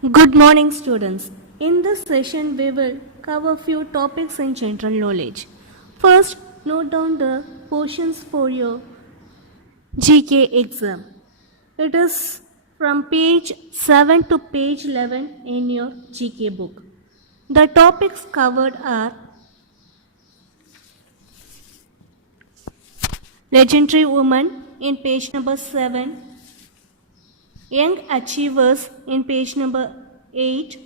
Good morning, students. In this session, we will cover few topics in general knowledge. First, note down the questions for your GK exam. It is from page 7 to page 11 in your GK book. The topics covered are legendary woman in page number 7, young achievers in page number 8,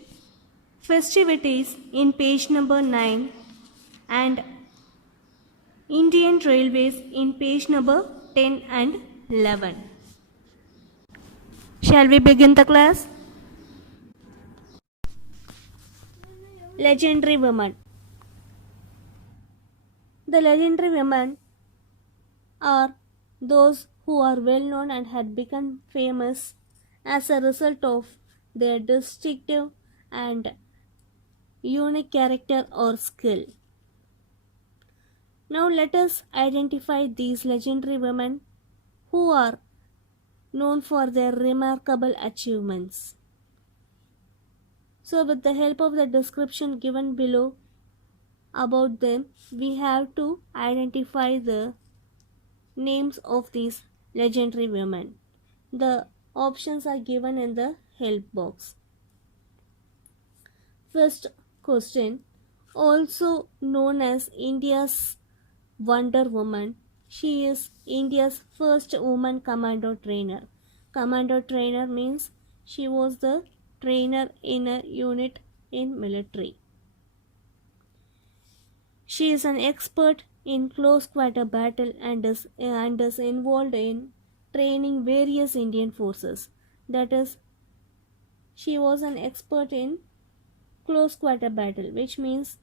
festivities in page number 9, and Indian Railways in page number 10 and 11. Shall we begin the class? Legendary women. The legendary women are those who are well known and had become famous as a result of their distinctive and unique character or skill. Now let us identify these legendary women who are known for their remarkable achievements. So, with the help of the description given below about them, we have to identify the names of these legendary women. The options are given in the help box. First question, also known as India's Wonder Woman, she is India's first woman commando trainer. Commando trainer means she was the trainer in a unit in military. She is an expert in close quarter battle and is involved in training various Indian forces. That is, she was an expert in close quarter battle, which means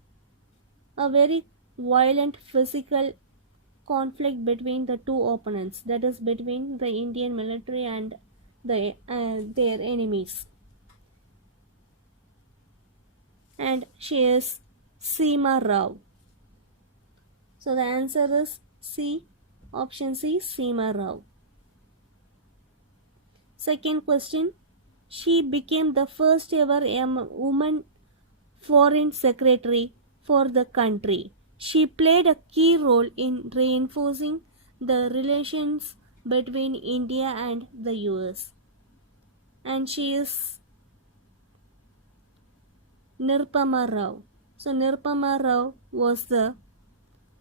a very violent physical conflict between the two opponents, that is between the Indian military and their enemies. And she is Seema Rao. So the answer is C, option C, Seema Rao. Second question, she became the first ever woman foreign secretary for the country. She played a key role in reinforcing the relations between India and the US. And she is Nirupama Rao. So Nirupama Rao was the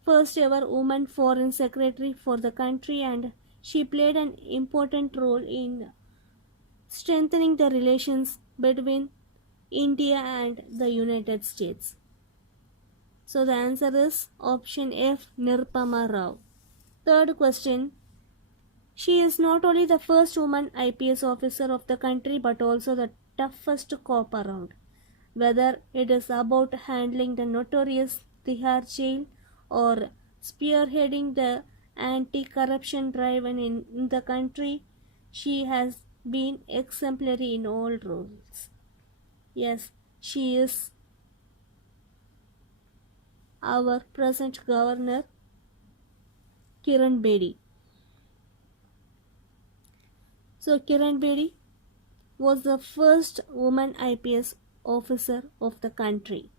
first ever woman foreign secretary for the country, and she played an important role in strengthening the relations between India and the United States. So the answer is option F, Nirupama Rao. Third question, she is not only the first woman IPS officer of the country but also the toughest cop around. Whether it is about handling the notorious Tihar jail or spearheading the anti-corruption drive in the country, she has been exemplary in all roles. Yes, she is our present governor, Kiran Bedi. So Kiran Bedi was the first woman IPS officer of the country.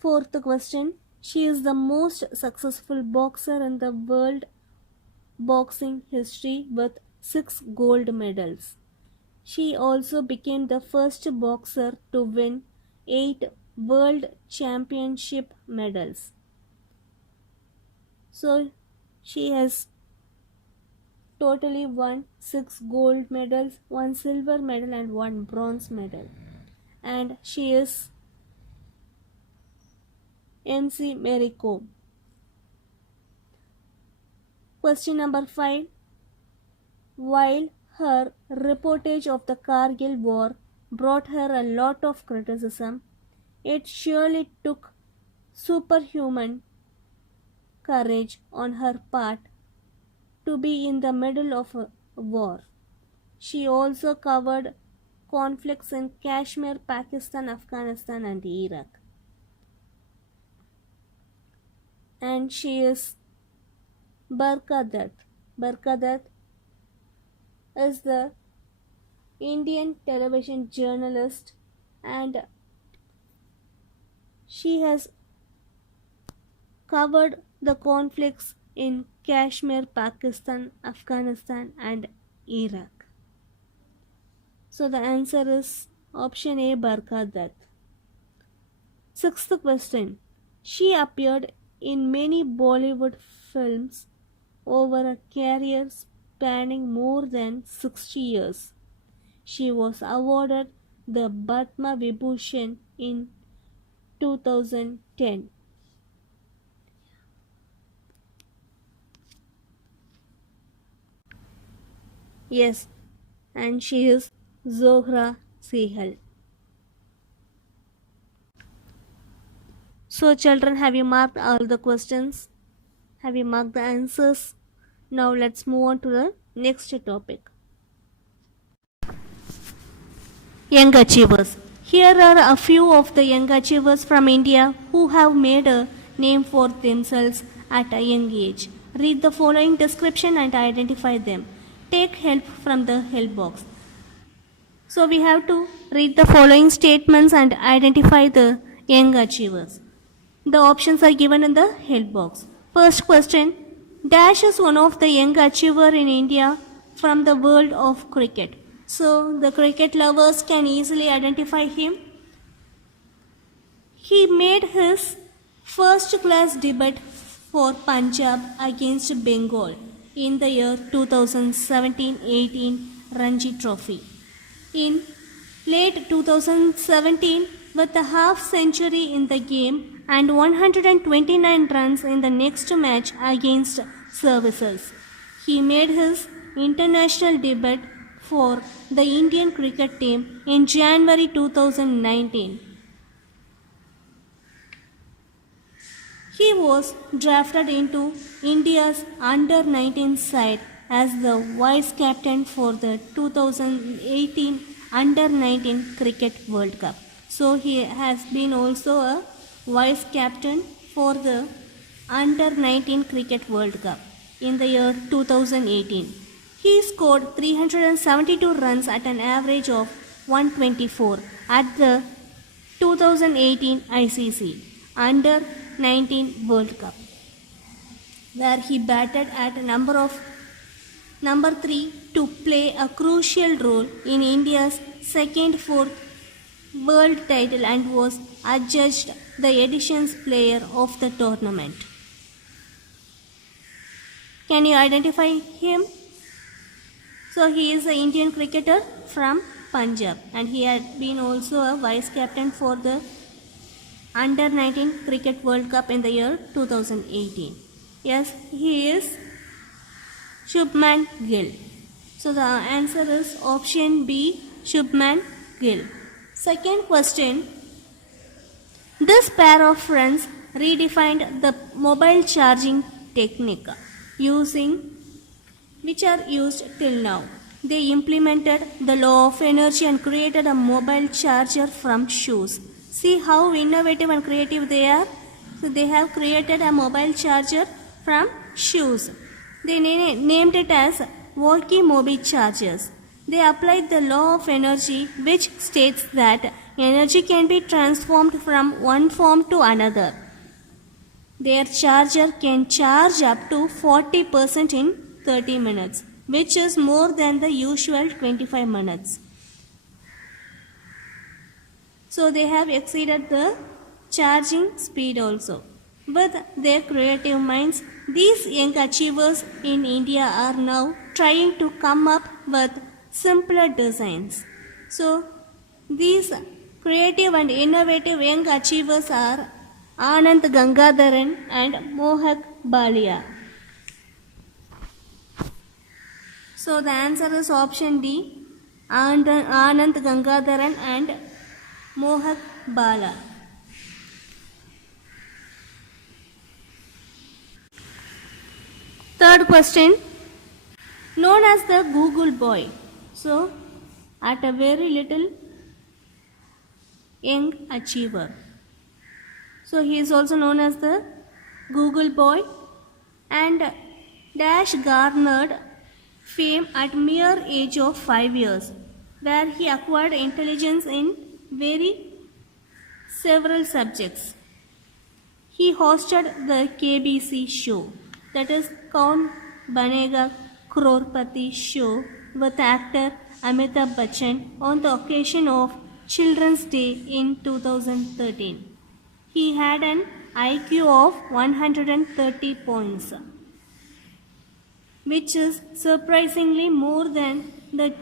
Fourth question, she is the most successful boxer in the world boxing history with 6 gold medals. She also became the first boxer to win 8 world championship medals. So she has totally won 6 gold medals, 1 silver medal and 1 bronze medal. And she is MC Mary Kom. Question number 5. While her reportage of the Kargil war brought her a lot of criticism, it surely took superhuman courage on her part to be in the middle of a war. She also covered conflicts in Kashmir, Pakistan, Afghanistan, and Iraq. And she is Barka Dutt. Barka Dutt is the Indian television journalist, and she has covered the conflicts in Kashmir, Pakistan, Afghanistan, and Iraq. So the answer is option A, Barkha Dutt. Sixth question. She appeared in many Bollywood films over a career spanning more than 60 years. She was awarded the Padma Vibhushan in 2010. Yes, and she is Zohra Sehal. So, children, have you marked all the questions? Have you marked the answers? Now, let's move on to the next topic. Young Achievers. Here are a few of the young achievers from India who have made a name for themselves at a young age. Read the following description and identify them. Take help from the help box. So we have to read the following statements and identify the young achievers. The options are given in the help box. First question. Dash is one of the young achiever in India from the world of cricket. So the cricket lovers can easily identify him. He made his first class debut for Punjab against Bengal in the year 2017-18 Ranji Trophy. In late 2017, with a half century in the game and 129 runs in the next match against Services, he made his international debut for the Indian cricket team in January 2019. He was drafted into India's under-19 side as the vice captain for the 2018 under-19 Cricket World Cup. So he has been also a vice captain for the under-19 Cricket World Cup in the year 2018. He scored 372 runs at an average of 124 at the 2018 ICC Under 19 World Cup, where he batted at number 3 to play a crucial role in India's second fourth world title and was adjudged the edition's player of the tournament. Can you identify him? So he is an Indian cricketer from Punjab and he had been also a vice captain for the under-19 Cricket World Cup in the year 2018. Yes, he is Shubman Gill. So the answer is option B, Shubman Gill. Second question. This pair of friends redefined the mobile charging technique which are used till now. They implemented the law of energy and created a mobile charger from shoes. See how innovative and creative they are. So they have created a mobile charger from shoes. They named it as Walkie Mobi chargers. They applied the law of energy which states that energy can be transformed from one form to another. Their charger can charge up to 40% in 30 minutes, which is more than the usual 25 minutes. So they have exceeded the charging speed also. With their creative minds, these young achievers in India are now trying to come up with simpler designs. So these creative and innovative young achievers are Anand Gangadharan and Mohak Balia. So the answer is option D, Anand Gangadharan and Mohak Bala. Third question, known as the Google Boy. So, at a very little young achiever. So, he is also known as the Google Boy and Dash garnered fame at mere age of 5 years, where he acquired intelligence in very several subjects. He hosted the KBC show, that is Kaun Banega Crorepati show, with actor Amitabh Bachchan on the occasion of Children's Day in 2013. He had an IQ of 130 points, which is surprisingly more than the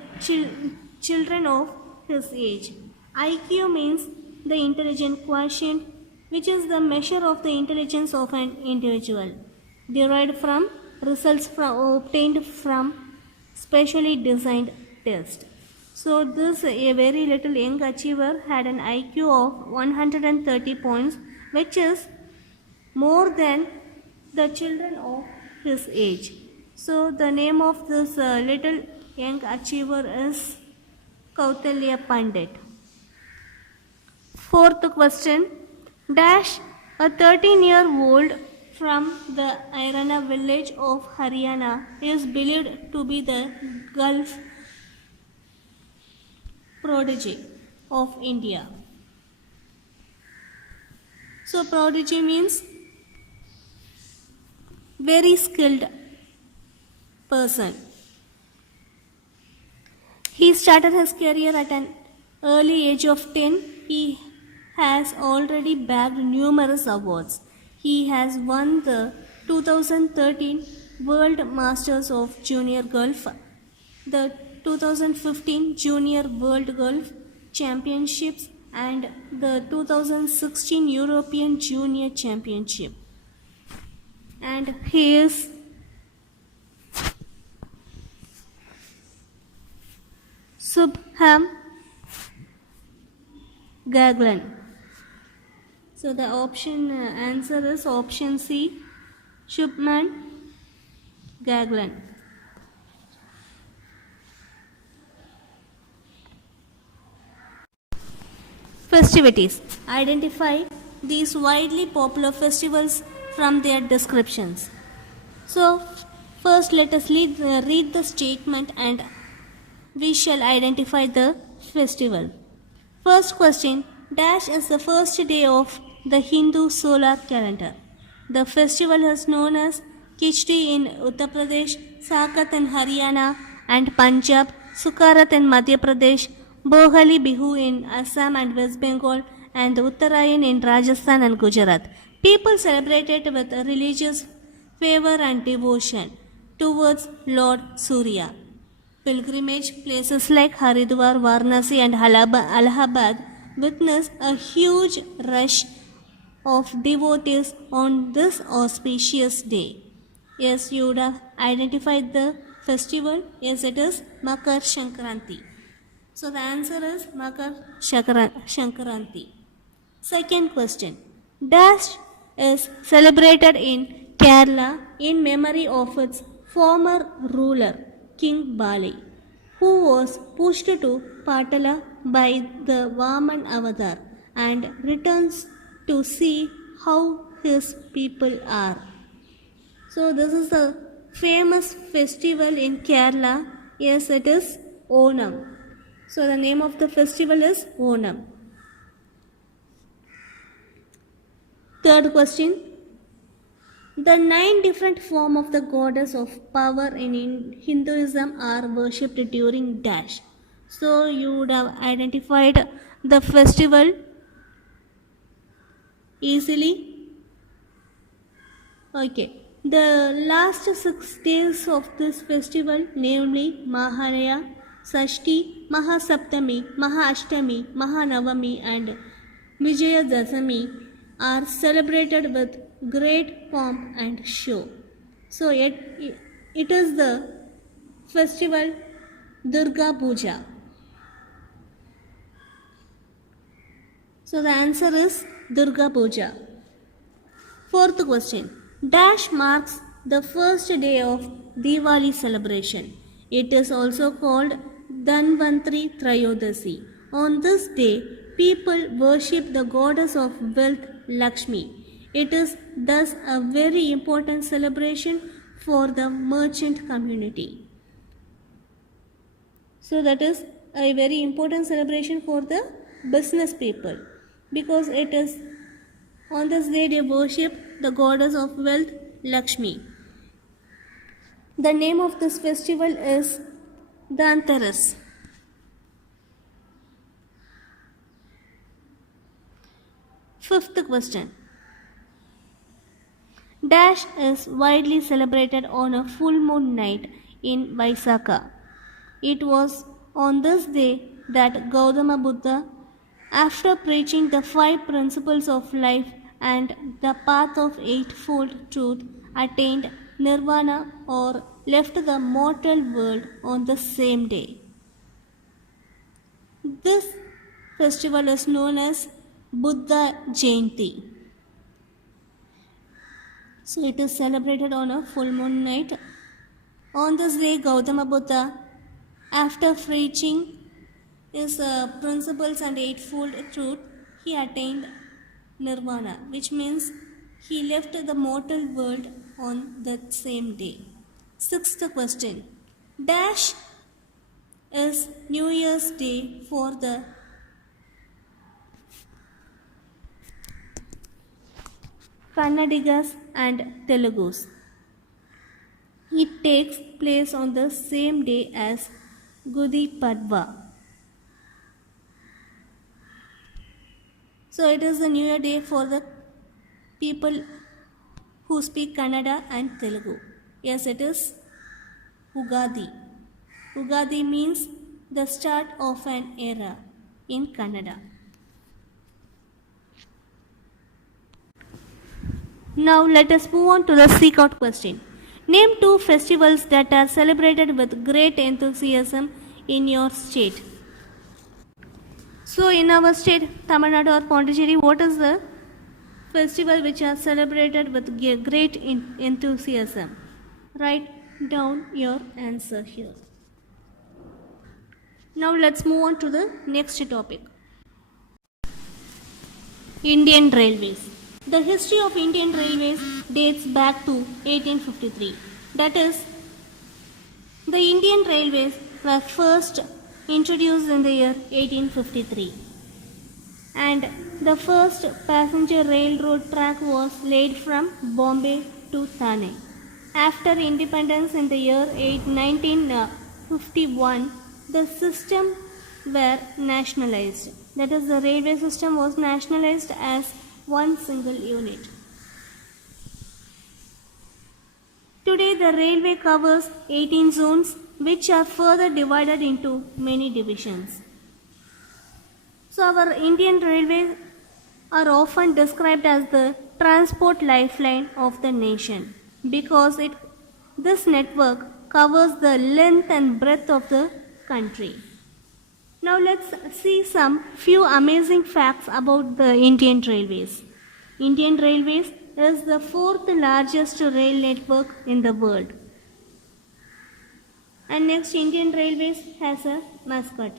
children of his age. IQ means the intelligent quotient, which is the measure of the intelligence of an individual, derived from results obtained from specially designed tests. So this a very little young achiever had an IQ of 130 points, which is more than the children of his age. So the name of this little young achiever is Kautilya Pandit. Fourth question. Dash, a 13-year-old from the Irana village of Haryana, is believed to be the Gulf prodigy of India. So prodigy means very skilled person. He started his career at an early age of 10. He has already bagged numerous awards. He has won the 2013 World Masters of Junior Golf, the 2015 Junior World Golf Championships, and the 2016 European Junior Championship. And he is Shubham Gaglan. So the answer is option C, Shubman Gaglan. Festivities. Identify these widely popular festivals from their descriptions. So first let us read the statement and we shall identify the festival. First question. Dash is the first day of the Hindu solar calendar. The festival is known as Kichdi in Uttar Pradesh, Sakat in Haryana and Punjab, Sukarat in Madhya Pradesh, Bohali Bihu in Assam and West Bengal, and Uttarayan in Rajasthan and Gujarat. People celebrate it with religious fervor and devotion towards Lord Surya. Pilgrimage places like Haridwar, Varanasi and Allahabad witness a huge rush of devotees on this auspicious day. Yes, you would have identified the festival. Yes, it is Makar Shankranti. So the answer is Makar Shankranti. Second question. Dash is celebrated in Kerala in memory of its former ruler, King Bali, who was pushed to Patala by the Vaman Avatar and returns to see how his people are. So this is the famous festival in Kerala. Yes, it is Onam. So the name of the festival is Onam. Third question. The 9 different forms of the goddess of power in Hinduism are worshipped during Dash. So you would have identified the festival easily. Okay. The last 6 days of this festival, namely Mahalaya, Sashti, Mahasaptami, Mahashtami, Mahanavami and Vijayadasami, are celebrated with great pomp and show. So it is the festival Durga Puja. So the answer is Durga Puja. Fourth question. Dash marks the first day of Diwali celebration. It is also called Dhanvantri Trayodasi. On this day, people worship the goddess of wealth, Lakshmi. It is thus a very important celebration for the merchant community. So that is a very important celebration for the business people, because it is on this day they worship the goddess of wealth, Lakshmi. The name of this festival is Dhanteras. Fifth question. Dash is widely celebrated on a full moon night in Vaisakha. It was on this day that Gautama Buddha, after preaching the five principles of life and the path of eightfold truth, attained nirvana or left the mortal world on the same day. This festival is known as Buddha Jayanti. So it is celebrated on a full moon night. On this day, Gautama Buddha, after preaching his principles and eightfold truth, he attained nirvana, which means he left the mortal world on that same day. Sixth question. Dash is New Year's Day for the Kannadigas and Telugus. It takes place on the same day as Gudi Padwa. So it is the New Year Day for the people who speak Kannada and Telugu. Yes, it is Ugadi. Ugadi means the start of an era in Kannada. Now let us move on to the seek out question. Name two festivals that are celebrated with great enthusiasm in your state. So in our state, Tamil Nadu or Pondicherry, what is the festival which are celebrated with great enthusiasm? Write down your answer here. Now let's move on to the next topic. Indian Railways. The history of Indian Railways dates back to 1853. That is, the Indian Railways were first introduced in the year 1853. And the first passenger railroad track was laid from Bombay to Thane. After independence in the year 1951, the system were nationalized. That is, the railway system was nationalized as one single unit. Today, the railway covers 18 zones, which are further divided into many divisions. So, our Indian Railways are often described as the transport lifeline of the nation, because this network covers the length and breadth of the country. Now let's see some few amazing facts about the Indian Railways. Indian Railways is the fourth largest rail network in the world. And next, Indian Railways has a mascot,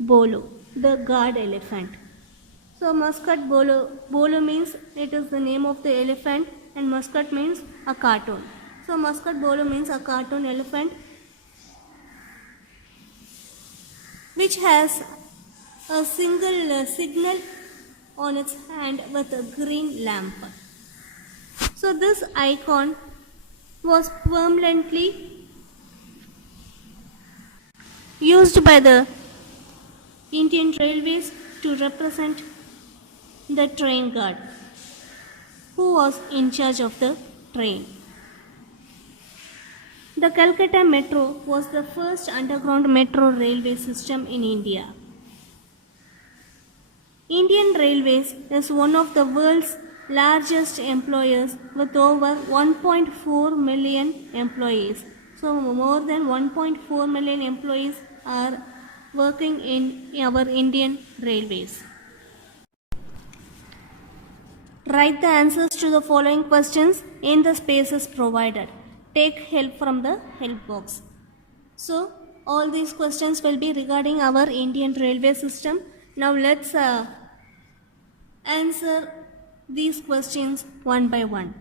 Bolo, the guard elephant. So mascot Bolo means it is the name of the elephant, and mascot means a cartoon. So mascot Bolo means a cartoon elephant, which has a single signal on its hand with a green lamp. So this icon was permanently used by the Indian Railways to represent the train guard, who was in charge of the train. The Calcutta Metro was the first underground metro railway system in India. Indian Railways is one of the world's largest employers with over 1.4 million employees. So more than 1.4 million employees are working in our Indian Railways. Write the answers to the following questions in the spaces provided. Take help from the help box. So all these questions will be regarding our Indian railway system. Now let's answer these questions one by one.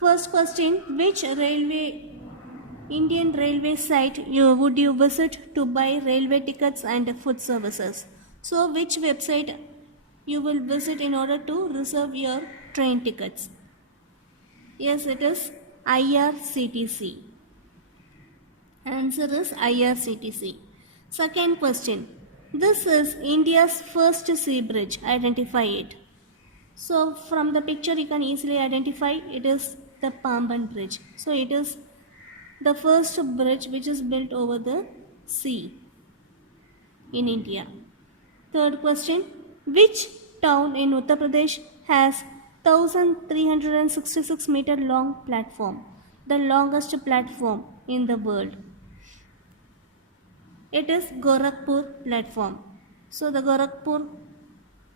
First question, which railway Indian Railway site would you visit to buy railway tickets and food services? So, which website you will visit in order to reserve your train tickets? Yes, it is IRCTC. Answer is IRCTC. Second question. This is India's first sea bridge. Identify it. So from the picture you can easily identify it is the Pamban Bridge. So it is the first bridge which is built over the sea in India. Third question. Which town in Uttar Pradesh has 1366-meter long platform? The longest platform in the world. It is Gorakhpur platform. So the Gorakhpur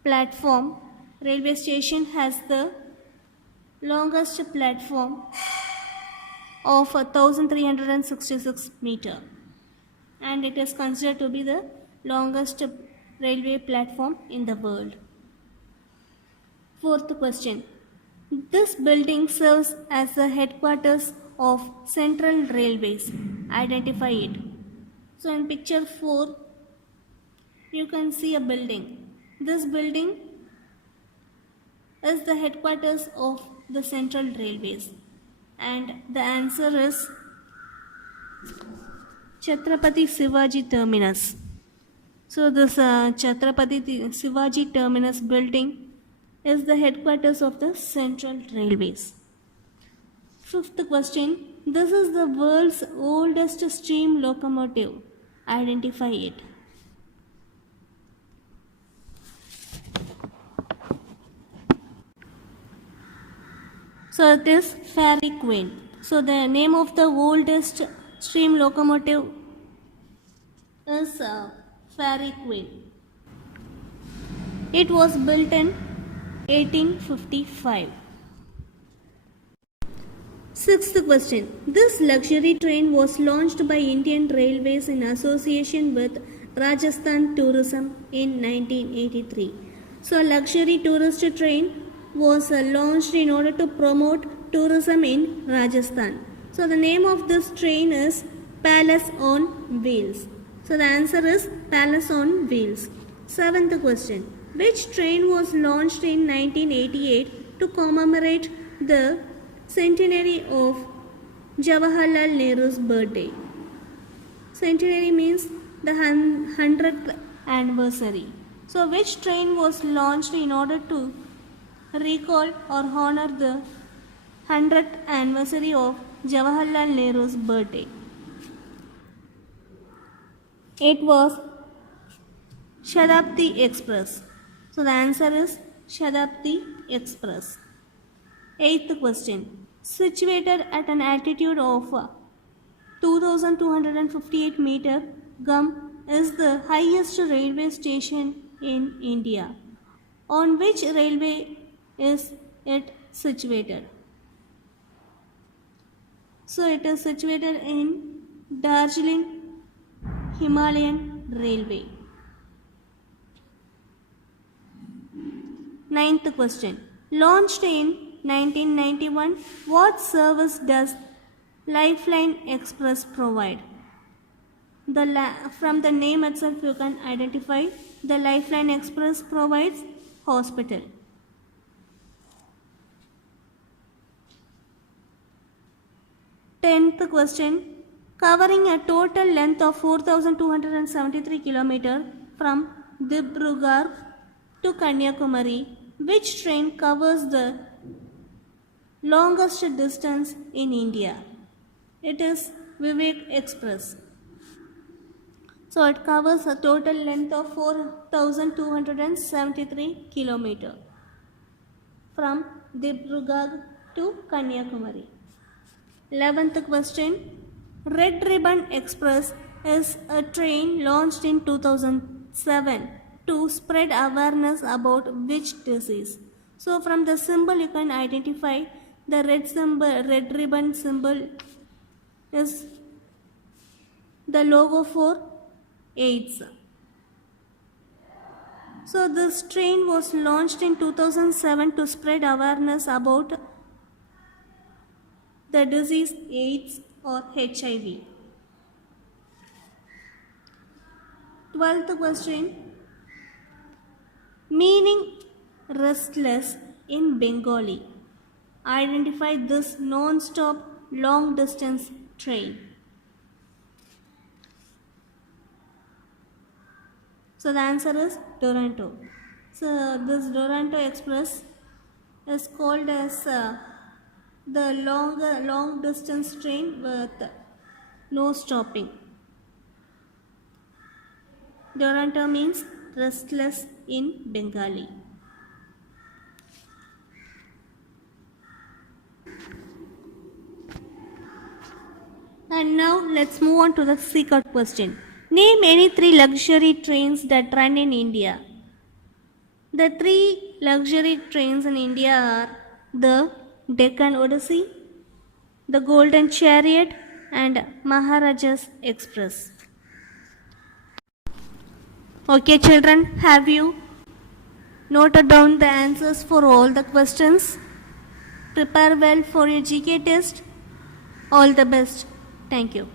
platform railway station has the longest platform of 1366 meter, and it is considered to be the longest railway platform in the world. Fourth question. This building serves as the headquarters of Central Railways. Identify it. So in picture 4 you can see a building. This building is the headquarters of the Central Railways, and the answer is Chhatrapati Shivaji Terminus. So this Chhatrapati Shivaji Terminus building is the headquarters of the Central Railways. Fifth question. This is the world's oldest steam locomotive. Identify it. So it is Fairy Queen. So the name of the oldest steam locomotive is Fairy Queen. It was built in 1855. Sixth question. This luxury train was launched by Indian Railways in association with Rajasthan Tourism in 1983. So luxury tourist train was launched in order to promote tourism in Rajasthan. So the name of this train is Palace on Wheels. So the answer is Palace on Wheels. Seventh question. Which train was launched in 1988 to commemorate the centenary of Jawaharlal Nehru's birthday? Centenary means the 100th anniversary. So which train was launched in order to recall or honor the 100th anniversary of Jawaharlal Nehru's birthday? It was Shatabdi Express. So the answer is Shatabdi Express. Eighth question. Situated at an altitude of 2258 meter, GUM is the highest railway station in India. On which railway is it situated? So it is situated in Darjeeling Himalayan Railway. Ninth question. Launched in 1991, what service does Lifeline Express provide? From the name itself you can identify the Lifeline Express provides hospital. Tenth question. Covering a total length of 4,273 km from Dibrugarh to Kanyakumari, which train covers the longest distance in India? It is Vivek Express. So it covers a total length of 4,273 km from Dibrugarh to Kanyakumari. 11th question. Red Ribbon Express is a train launched in 2007 to spread awareness about which disease? So from the symbol you can identify the red ribbon symbol is the logo for AIDS. So this train was launched in 2007 to spread awareness about the disease AIDS or HIV. 12th question. Meaning restless in Bengali. Identify this non-stop long distance train. So the answer is Duronto. So this Duronto Express is called as the long distance train with no stopping. Duronto means restless in Bengali. And now let's move on to the secret question. Name any three luxury trains that run in India. The three luxury trains in India are the Deccan Odyssey, the Golden Chariot, and Maharajas Express. Okay, children, have you noted down the answers for all the questions? Prepare well for your GK test. All the best. Thank you.